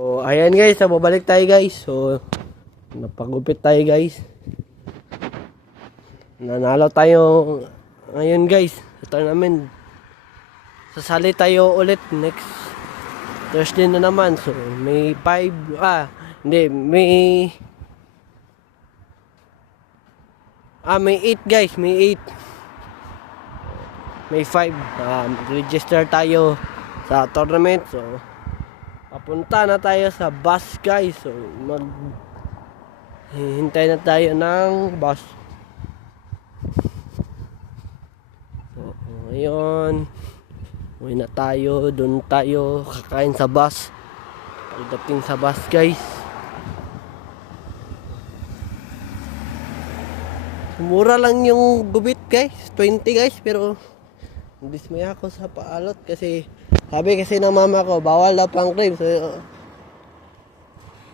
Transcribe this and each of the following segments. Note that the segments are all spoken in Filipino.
So, ayan guys, babalik tayo guys. So, napagupit tayo guys. Nanalo tayo ngayon guys sa tournament. Sasali tayo ulit next Thursday na naman. So, may 5, may 8 guys, may 8. May 5. Register tayo sa tournament. So, papunta na tayo sa bus guys. So hintay na tayo ng bus. So ngayon uwi na tayo. Doon tayo kakain sa bus. Pagdating sa bus guys, mura lang yung gubit guys, 20 guys. Pero dismay ako sa paalot kasi sabi kasi ng mama ko, bawal na pang cream. So,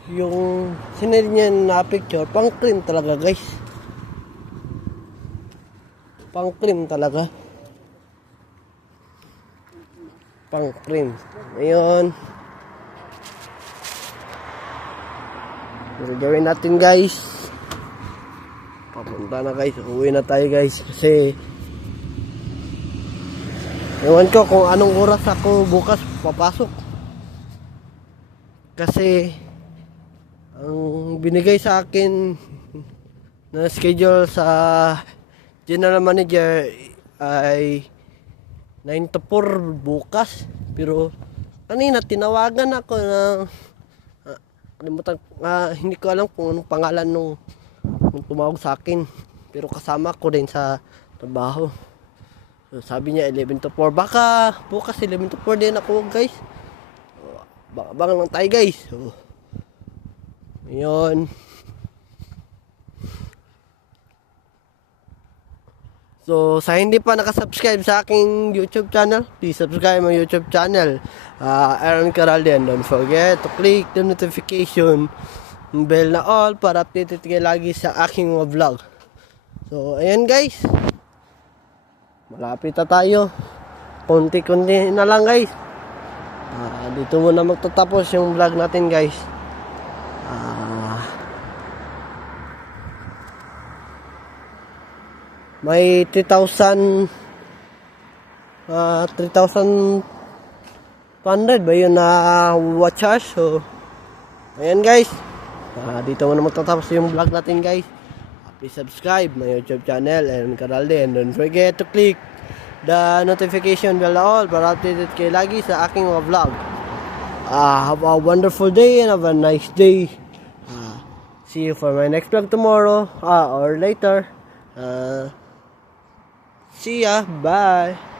yung sinend niya na picture, pang cream talaga guys. Pang cream talaga. Pang cream. Ngayon, gagawin natin guys. Papunta na guys. Uwi na tayo guys. Kasi ewan ko kung anong oras ako bukas papasok. Kasi ang binigay sa akin na schedule sa general manager ay 9 to 4 bukas. Pero kanina tinawagan ako na hindi ko alam kung anong pangalan nung tumawag sa akin. Pero kasama ko din sa trabaho. So, sabi niya 11 to 4. Baka bukas 11 to 4 din ako guys. Baka lang tayo guys. So, yun. So, sa hindi pa nakasubscribe sa aking YouTube channel, please subscribe my YouTube channel, Aaron Caralden. Don't forget to click the notification bell na all para updated kayo lagi sa aking vlog. So, ayan guys. Malapit na tayo. Konti-konti na lang guys. Dito muna magtatapos yung vlog natin guys. May 3,200 ba yun na watchers. So, ayan guys. Dito muna magtatapos yung vlog natin guys. Please subscribe my YouTube channel and Caralde, and don't forget to click the notification bell all para updated kayo lagi sa aking mga vlog. Have a wonderful day and have a nice day. See you for my next vlog tomorrow or later. See ya. Bye.